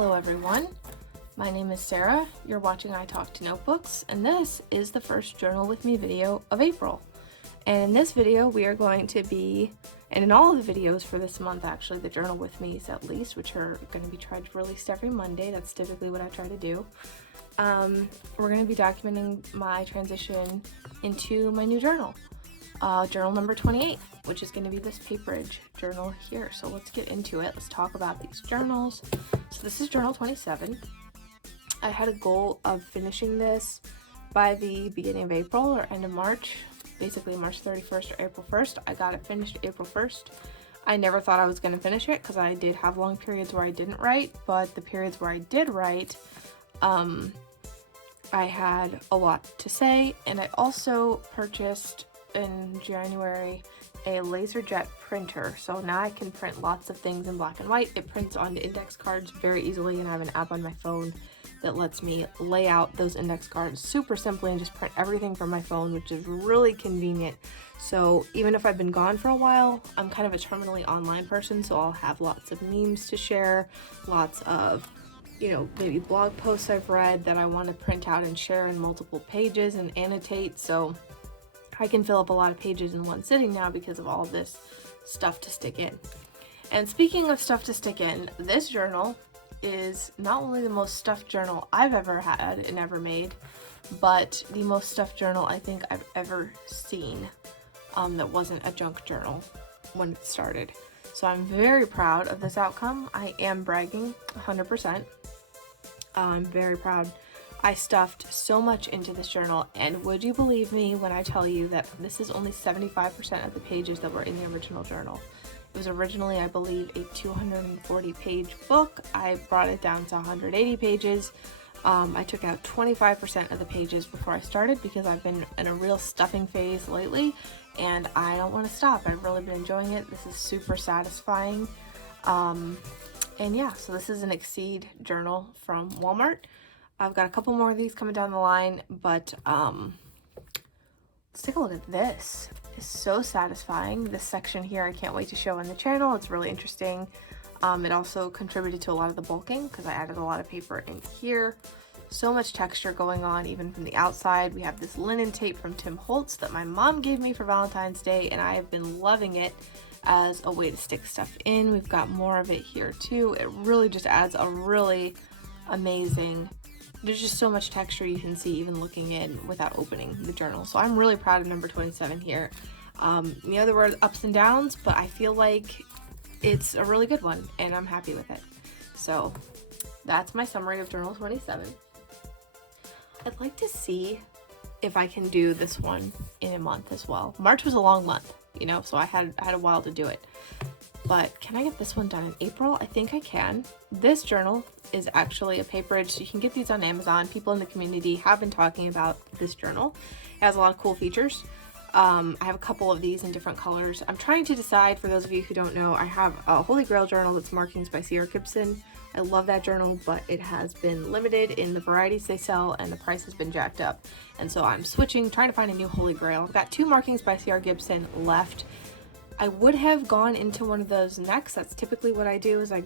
Hello everyone, my name is Sarah, you're watching I Talk to Notebooks, and this is the first Journal With Me video of April. And in this video we are going to be, and in all of the videos for this month actually, the Journal With Me's at least, which are going to be tried to release every Monday, that's typically what I try to do. We're going to be documenting my transition into my new journal. Journal number 28, which is going to be this paperage journal here. So let's get into it. Let's talk about these journals. So this is journal 27. I had a goal of finishing this by the beginning of April or end of March, basically March 31st or April 1st. I got it finished April 1st. I never thought I was going to finish it because I did have long periods where I didn't write, but the periods where I did write, I had a lot to say, and I also purchased in January a LaserJet printer, so now I can print lots of things in black and white. It prints onto index cards very easily, and I have an app on my phone that lets me lay out those index cards super simply and just print everything from my phone, which is really convenient. So even if I've been gone for a while, I'm kind of a terminally online person, so I'll have lots of memes to share, lots of, you know, maybe blog posts I've read that I want to print out and share in multiple pages and annotate. So I can fill up a lot of pages in one sitting now because of all this stuff to stick in. And speaking of stuff to stick in, this journal is not only the most stuffed journal I've ever had and ever made, but the most stuffed journal I think I've ever seen that wasn't a junk journal when it started. So I'm very proud of this outcome. I am bragging 100%. I'm very proud. I stuffed so much into this journal, and would you believe me when I tell you that this is only 75% of the pages that were in the original journal. It was originally, I believe, a 240 page book. I brought it down to 180 pages. I took out 25% of the pages before I started because I've been in a real stuffing phase lately, and I don't want to stop. I've really been enjoying it. This is super satisfying. And yeah, so this is an Exceed journal from Walmart. I've got a couple more of these coming down the line, but let's take a look at this. It's so satisfying. This section here I can't wait to show on the channel. It's really interesting. It also contributed to a lot of the bulking because I added a lot of paper in here. So much texture going on even from the outside. We have this linen tape from Tim Holtz that my mom gave me for Valentine's Day, and I have been loving it as a way to stick stuff in. We've got more of it here too. It really just adds a really amazing, there's just so much texture you can see even looking in without opening the journal. So I'm really proud of number 27 here. You know, there were ups and downs, but I feel like it's a really good one and I'm happy with it. So that's my summary of journal 27. I'd like to see if I can do this one in a month as well. March was a long month, you know, so I had a while to do it. But can I get this one done in April? I think I can. This journal is actually a paperage, so you can get these on Amazon. People in the community have been talking about this journal. It has a lot of cool features. I have a couple of these in different colors. I'm trying to decide, for those of you who don't know, I have a Holy Grail journal that's Markings by C.R. Gibson. I love that journal, but it has been limited in the varieties they sell and the price has been jacked up. And so I'm switching, trying to find a new Holy Grail. I've got two Markings by C.R. Gibson left. I would have gone into one of those next. That's typically what I do, is I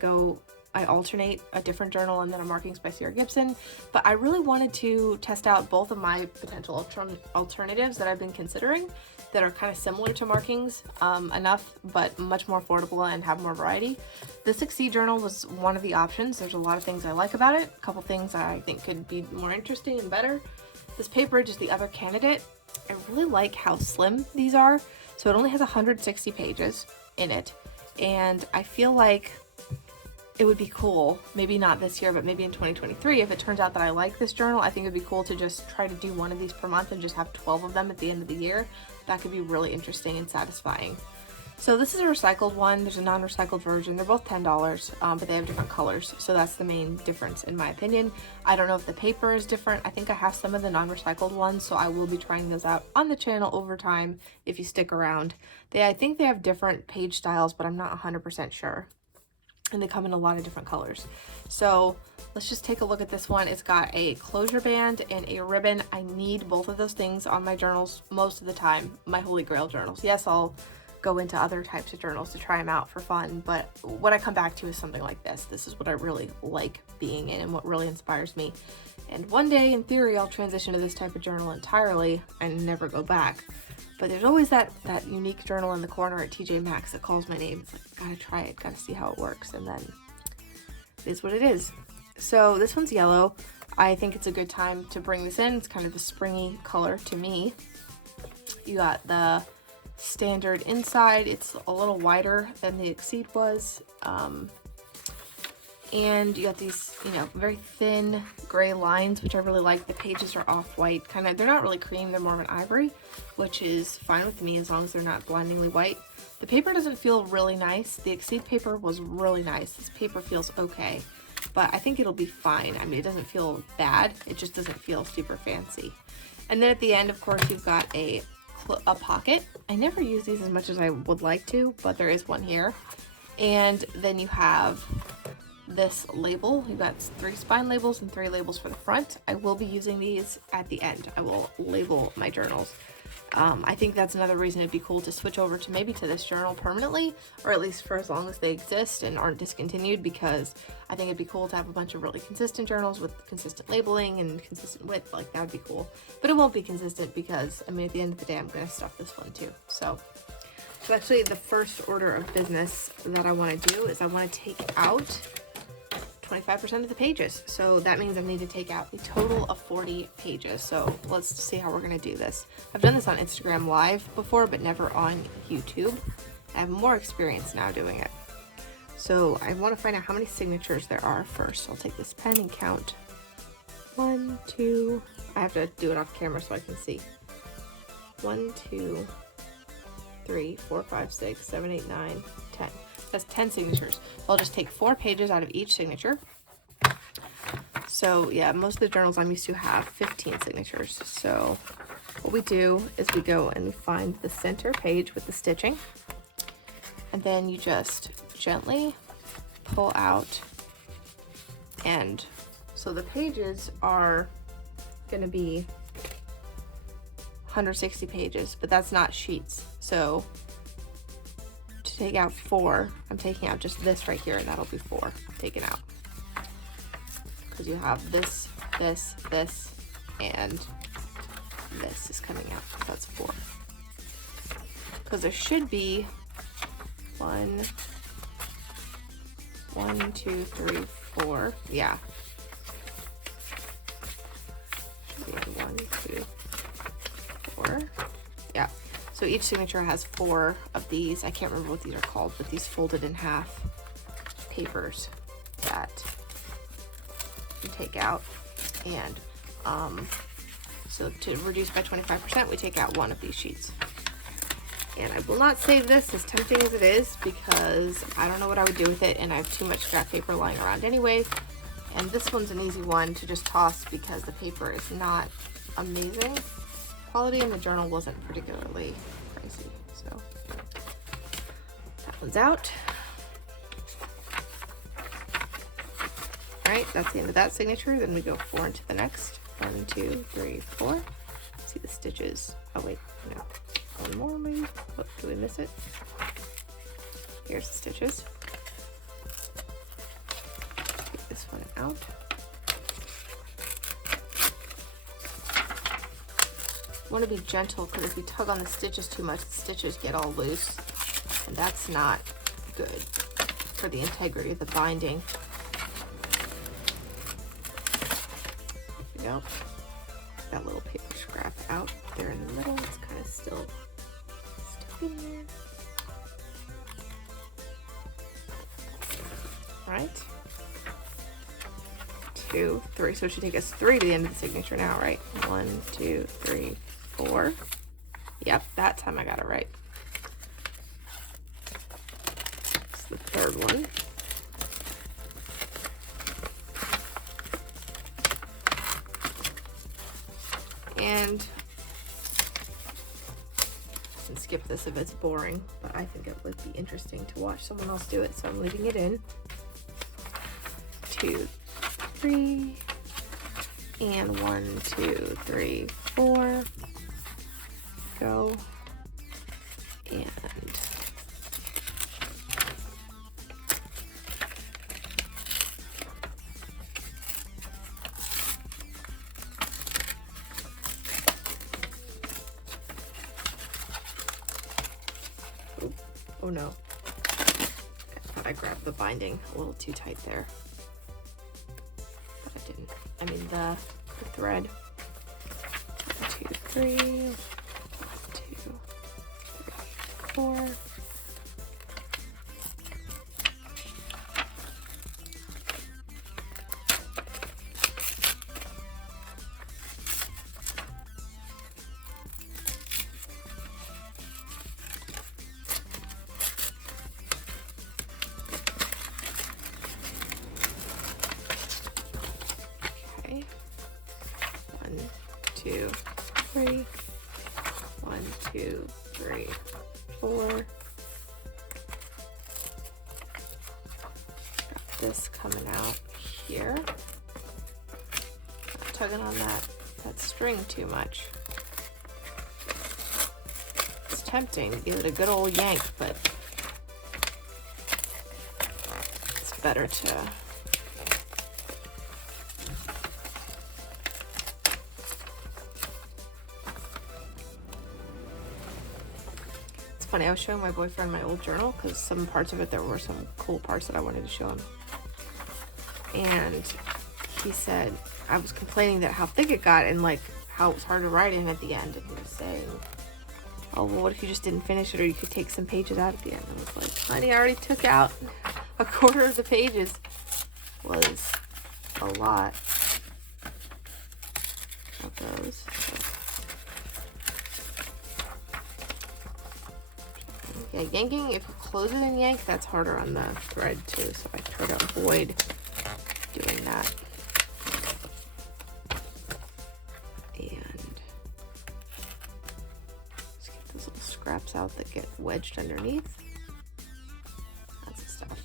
alternate a different journal and then a Markings by C.R. Gibson. But I really wanted to test out both of my potential alternatives that I've been considering that are kind of similar to Markings enough, but much more affordable and have more variety. The Exceed journal was one of the options. There's a lot of things I like about it. A couple things I think could be more interesting and better. This paperage is the other candidate. I really like how slim these are. So it only has 160 pages in it, and I feel like it would be cool, maybe not this year, but maybe in 2023, if it turns out that I like this journal, I think it'd be cool to just try to do one of these per month and just have 12 of them at the end of the year. That could be really interesting and satisfying. So this is a recycled one. There's a non-recycled version. They're both $10, but they have different colors. So that's the main difference in my opinion. I don't know if the paper is different. I think I have some of the non-recycled ones, so I will be trying those out on the channel over time if you stick around. I think they have different page styles, but I'm not 100% sure. And they come in a lot of different colors. So let's just take a look at this one. It's got a closure band and a ribbon. I need both of those things on my journals most of the time, my Holy Grail journals. Yes, I'll go into other types of journals to try them out for fun, but what I come back to is something like this. This is what I really like being in and what really inspires me. And one day, in theory, I'll transition to this type of journal entirely and never go back. But there's always that unique journal in the corner at TJ Maxx that calls my name. It's like, gotta try it, gotta see how it works, and then it is what it is. So this one's yellow. I think it's a good time to bring this in. It's kind of the springy color to me. You got the standard inside. It's a little wider than the Exceed was. And you got these, you know, very thin gray lines, which I really like. The pages are off-white, kind of, they're not really cream, they're more of an ivory, which is fine with me as long as they're not blindingly white. The paper doesn't feel really nice. The Exceed paper was really nice. This paper feels okay, but I think it'll be fine. I mean, it doesn't feel bad. It just doesn't feel super fancy. And then at the end, of course, you've got a pocket. I never use these as much as I would like to, but there is one here. And then you have this label. You've got 3 spine labels and 3 labels for the front. I will be using these at the end. I will label my journals. I think that's another reason it'd be cool to switch over to maybe to this journal permanently, or at least for as long as they exist and aren't discontinued, because I think it'd be cool to have a bunch of really consistent journals with consistent labeling and consistent width. Like, that would be cool. But it won't be consistent because, I mean, at the end of the day, I'm going to stuff this one too. So actually the first order of business that I want to do is I want to take out 25% of the pages. So that means I need to take out a total of 40 pages. So let's see how we're going to do this. I've done this on Instagram Live before, but never on YouTube. I have more experience now doing it. So I want to find out how many signatures there are first. I'll take this pen and count. 1, 2, I have to do it off camera so I can see. 1, 2, 3, 4, 5, 6, 7, 8, 9, 10. That's 10 signatures. I'll just take 4 pages out of each signature. So yeah, most of the journals I'm used to have 15 signatures. So what we do is we go and we find the center page with the stitching, and then you just gently pull out. And so the pages are going to be 160 pages, but that's not sheets. So to take out 4, I'm taking out just this right here, and that'll be 4 taken out. Because you have this, this, this, and this is coming out. That's 4. Because there should be 1, 2, 3, 4. Yeah. Should be 1, 2, 4. Yeah. So each signature has 4 of these. I can't remember what these are called, but these folded in half papers that you take out. And so to reduce by 25%, we take out 1 of these sheets. And I will not save this, as tempting as it is, because I don't know what I would do with it, and I have too much scrap paper lying around anyway. And this one's an easy one to just toss because the paper is not amazing quality, and the journal wasn't particularly pricey. So that one's out. Alright, that's the end of that signature. Then we go 4 into the next. 1, 2, 3, 4. See the stitches. Oh wait, no. 1 more maybe. Oh, did we miss it? Here's the stitches. Take this one out. Want to be gentle, because if you tug on the stitches too much, the stitches get all loose, and that's not good for the integrity of the binding. There we go. That little paper scrap out there in the middle. It's kind of still stuck in there. All right. 2, 3. So it should take us 3 to the end of the signature now, right? 1, 2, 3, 4. Yep, that time I got it right. It's the 3rd one. And I can skip this if it's boring, but I think it would be interesting to watch someone else do it, so I'm leaving it in. 2, 3, and 1, 2, 3, 4. Go. And no. I thought I grabbed the binding a little too tight there. But I didn't. I mean the thread. 1, 2, 3. 1, 2, 3, 4. Okay. 1, 2, 3. 1, 2, 3, 4. Got this coming out here. Not tugging on that string too much. It's tempting to give it a good old yank, but it's better to funny, I was showing my boyfriend my old journal because some parts of it, there were some cool parts that I wanted to show him. And he said, I was complaining that how thick it got and like how it was hard to write in at the end. And he was saying, oh, well, what if you just didn't finish it, or you could take some pages out at the end? I was like, honey, I already took out a quarter of the pages. Was a lot of those. So. Yeah, yanking, if you close it and yank, that's harder on the thread too, so I try to avoid doing that. And just get those little scraps out that get wedged underneath. That's the stuff.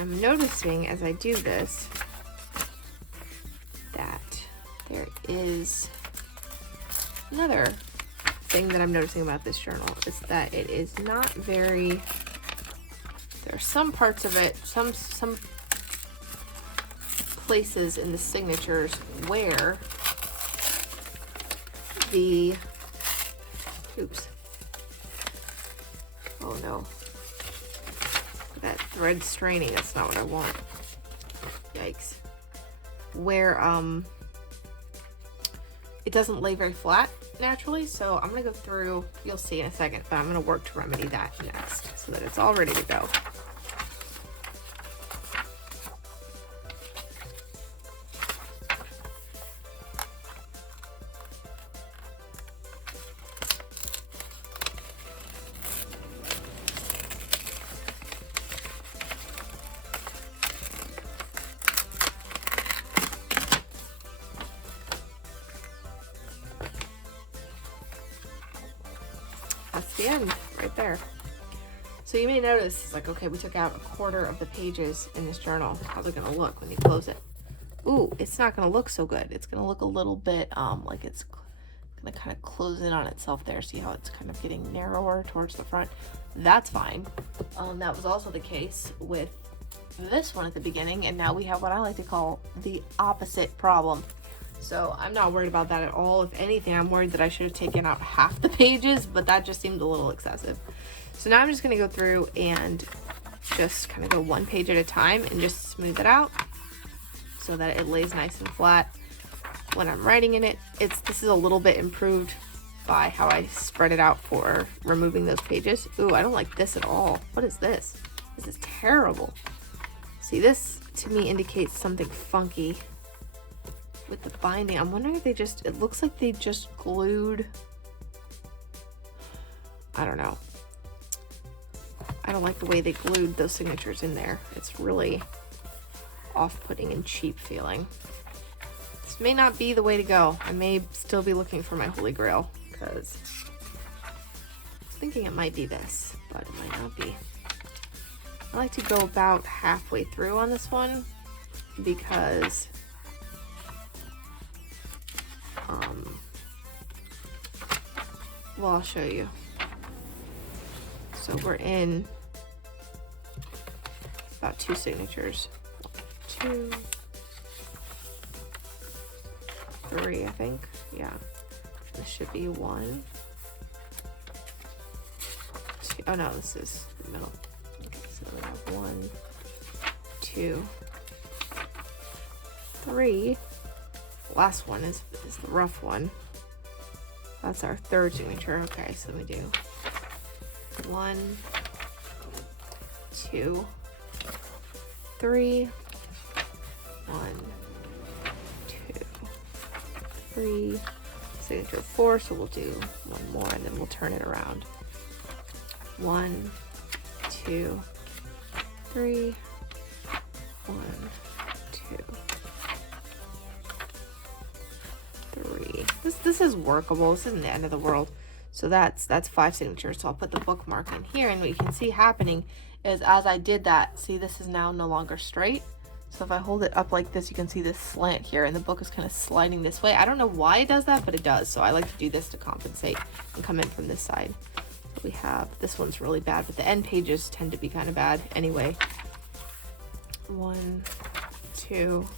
I'm noticing as I do this that there is another thing that I'm noticing about this journal is that it is not very, there are some parts of it, some places in the signatures where the, oops, oh no. That thread straining, that's not what I want. Yikes. Where it doesn't lay very flat naturally, so I'm gonna go through, you'll see in a second, but I'm gonna work to remedy that next so that it's all ready to go. That's the end right there. So you may notice, it's like, okay, we took out a quarter of the pages in this journal. How's it gonna look when you close it? Ooh, it's not gonna look so good. It's gonna look a little bit like it's gonna kind of close in on itself there. See how it's kind of getting narrower towards the front? That's fine. That was also the case with this one at the beginning, and now we have what I like to call the opposite problem. So I'm not worried about that at all. If anything, I'm worried that I should have taken out half the pages, but that just seemed a little excessive. So now I'm just gonna go through and just kind of go one page at a time and just smooth it out so that it lays nice and flat when I'm writing in it. This is a little bit improved by how I spread it out for removing those pages. Ooh, I don't like this at all. What is this? This is terrible. See, this to me indicates something funky with the binding. I'm wondering if they just, it looks like they just glued, I don't know. I don't like the way they glued those signatures in there. It's really off-putting and cheap feeling. It's This may not be the way to go. I may still be looking for my holy grail, because I was thinking it might be this, but it might not be. I like to go about halfway through on this one, because well, I'll show you. So we're in about 2 signatures. 1, 2, 3, I think. Yeah. This should be 1, 2. Oh no, this is the middle. Okay, so we have 1, 2, 3. Last one is the rough one. That's our 3rd signature. Okay, so we do 1, 2, 3, 1, 2, 3, signature 4, so we'll do 1 more and then we'll turn it around. 1, 2, 3, 1, 2, 3. This is workable. This isn't the end of the world. So that's 5 signatures. So I'll put the bookmark in here, and what you can see happening is as I did that, see, this is now no longer straight. So if I hold it up like this, you can see this slant here, and the book is kind of sliding this way. I don't know why it does that, but it does. So I like to do this to compensate and come in from this side. So we have, this one's really bad, but the end pages tend to be kind of bad anyway. 1, 2,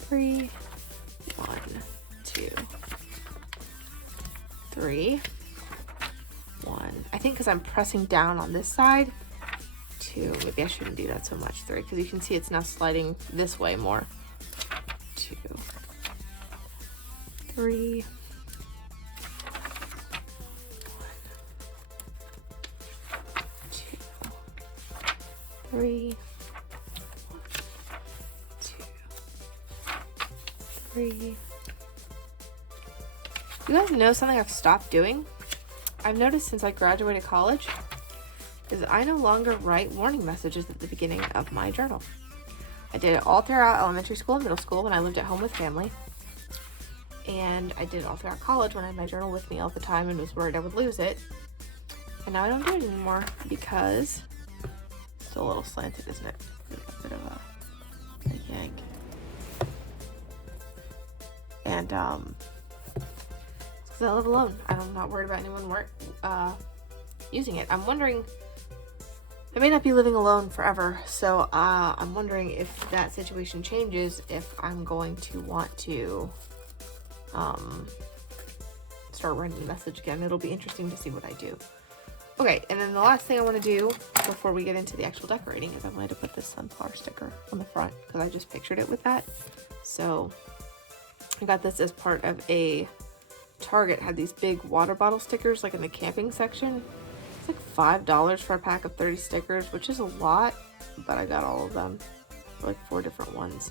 3, 1, 2, 3, 1. I think because I'm pressing down on this side, 2. Maybe I shouldn't do that so much. 3, because you can see it's now sliding this way more. 2, 3, 2, 3, 2, 3. You guys know something I've stopped doing? I've noticed since I graduated college is I no longer write warning messages at the beginning of my journal. I did it all throughout elementary school and middle school when I lived at home with family. And I did it all throughout college when I had my journal with me all the time and was worried I would lose it. And now I don't do it anymore because it's still a little slanted, isn't it? A bit of a yank. And because I live alone. I'm not worried about anyone using it. I'm wondering, I may not be living alone forever, so I'm wondering if that situation changes, if I'm going to want to start writing the message again. It'll be interesting to see what I do. Okay, and then the last thing I want to do before we get into the actual decorating is I wanted to put this sunflower sticker on the front because I just pictured it with that. So I got this as part of a Target had these big water bottle stickers like in the camping section. It's like $5 for a pack of 30 stickers, which is a lot, but I got all of them for like 4 different ones.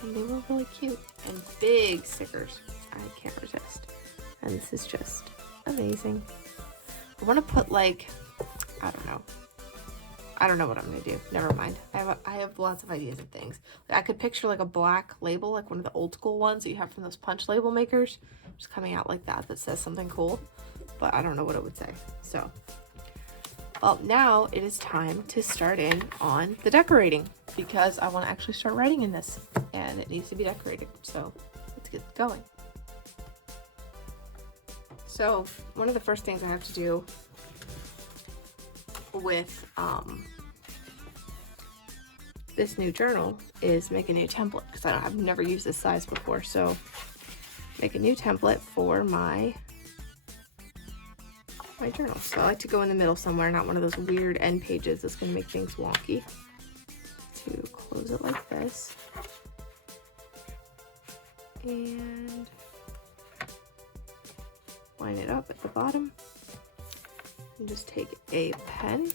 And they were really cute and big stickers. I can't resist. And this is just amazing. I want to put like, I don't know what I'm gonna do. Never mind. I have lots of ideas of things. Like I could picture like a black label, like one of the old school ones that you have from those punch label makers, just coming out like that says something cool, but I don't know what it would say. So, well, now it is time to start in on the decorating because I want to actually start writing in this and it needs to be decorated. So let's get going. So one of the first things I have to do with this new journal is make a new template because I've never used this size before. So make a new template for my journal. So I like to go in the middle somewhere, not one of those weird end pages that's going to make things wonky. To close it like this. And line it up at the bottom. And just take a pen.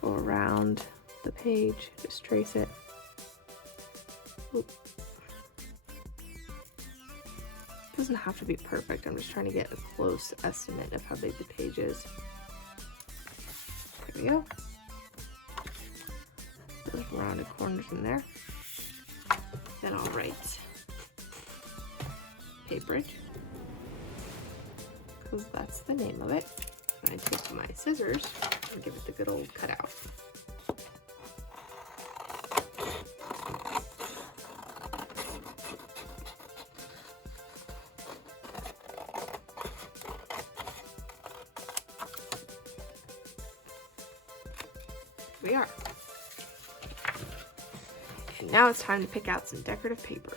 Go around the page, just trace it. Oop. Doesn't have to be perfect. I'm just trying to get a close estimate of how big the page is. There we go. Those rounded corners in there. Then I'll write paperage, because that's the name of it. And I take my scissors and give it the good old cutout. We are. And now it's time to pick out some decorative paper.